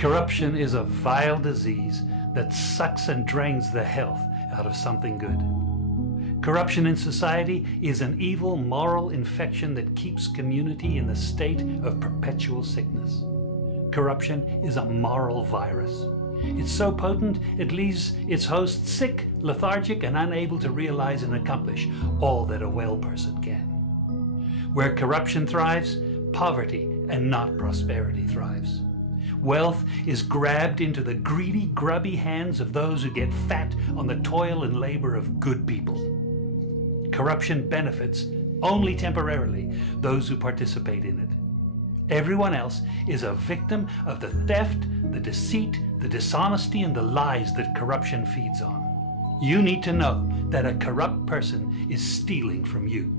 Corruption is a vile disease that sucks and drains the health out of something good. Corruption in society is an evil moral infection that keeps community in a state of perpetual sickness. Corruption is a moral virus. It's so potent it leaves its host sick, lethargic, and unable to realize and accomplish all that a well person can. Where corruption thrives, poverty and not prosperity thrives. Wealth is grabbed into the greedy, grubby hands of those who get fat on the toil and labor of good people. Corruption benefits only temporarily those who participate in it. Everyone else is a victim of the theft, the deceit, the dishonesty, and the lies that corruption feeds on. You need to know that a corrupt person is stealing from you.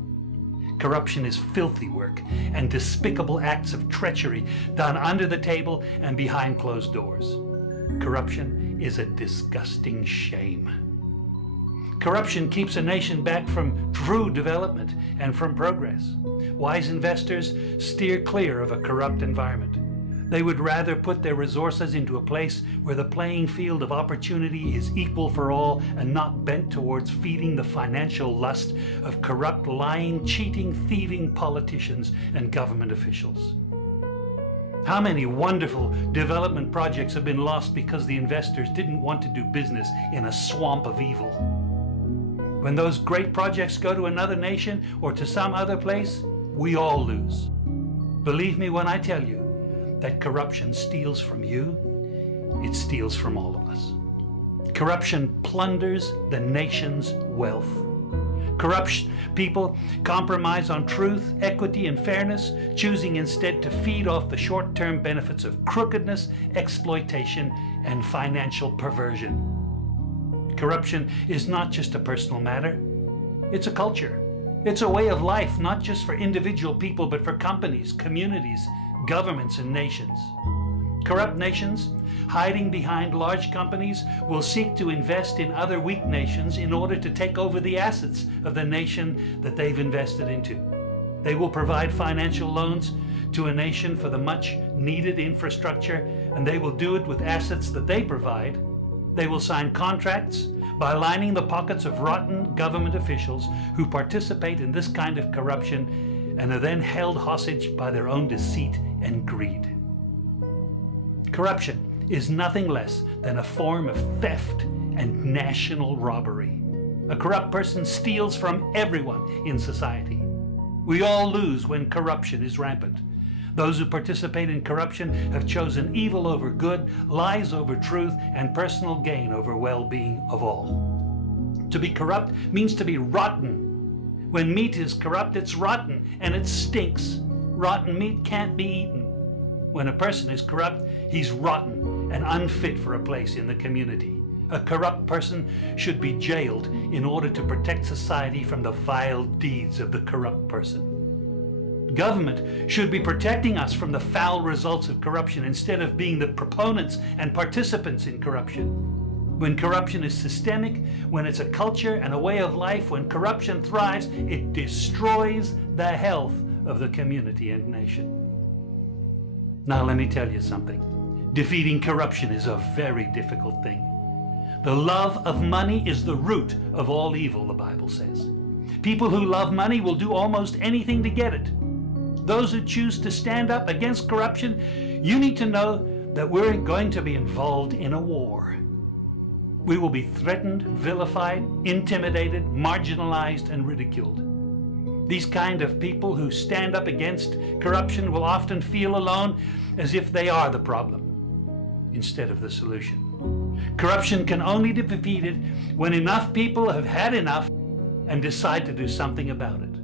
Corruption is filthy work and despicable acts of treachery done under the table and behind closed doors. Corruption is a disgusting shame. Corruption keeps a nation back from true development and from progress. Wise investors steer clear of a corrupt environment. They would rather put their resources into a place where the playing field of opportunity is equal for all and not bent towards feeding the financial lust of corrupt, lying, cheating, thieving politicians and government officials. How many wonderful development projects have been lost because the investors didn't want to do business in a swamp of evil? When those great projects go to another nation or to some other place, we all lose. Believe me when I tell you that corruption steals from you, it steals from all of us. Corruption plunders the nation's wealth. Corrupt people compromise on truth, equity, and fairness, choosing instead to feed off the short-term benefits of crookedness, exploitation, and financial perversion. Corruption is not just a personal matter, it's a culture. It's a way of life, not just for individual people, but for companies, communities, governments, and nations. Corrupt nations, hiding behind large companies, will seek to invest in other weak nations in order to take over the assets of the nation that they've invested into. They will provide financial loans to a nation for the much needed infrastructure, and they will do it with assets that they provide. They will sign contracts by lining the pockets of rotten government officials who participate in this kind of corruption and are then held hostage by their own deceit and greed. Corruption is nothing less than a form of theft and national robbery. A corrupt person steals from everyone in society. We all lose when corruption is rampant. Those who participate in corruption have chosen evil over good, lies over truth, and personal gain over well-being of all. To be corrupt means to be rotten. When meat is corrupt, it's rotten and it stinks. Rotten meat can't be eaten. When a person is corrupt, he's rotten and unfit for a place in the community. A corrupt person should be jailed in order to protect society from the vile deeds of the corrupt person. Government should be protecting us from the foul results of corruption instead of being the proponents and participants in corruption. When corruption is systemic, when it's a culture and a way of life, when corruption thrives, it destroys the health of the community and nation. Now let me tell you something. Defeating corruption is a very difficult thing. The love of money is the root of all evil, the Bible says. People who love money will do almost anything to get it. Those who choose to stand up against corruption, you need to know that we're going to be involved in a war. We will be threatened, vilified, intimidated, marginalized, and ridiculed. These kind of people who stand up against corruption will often feel alone, as if they are the problem instead of the solution. Corruption can only be defeated when enough people have had enough and decide to do something about it.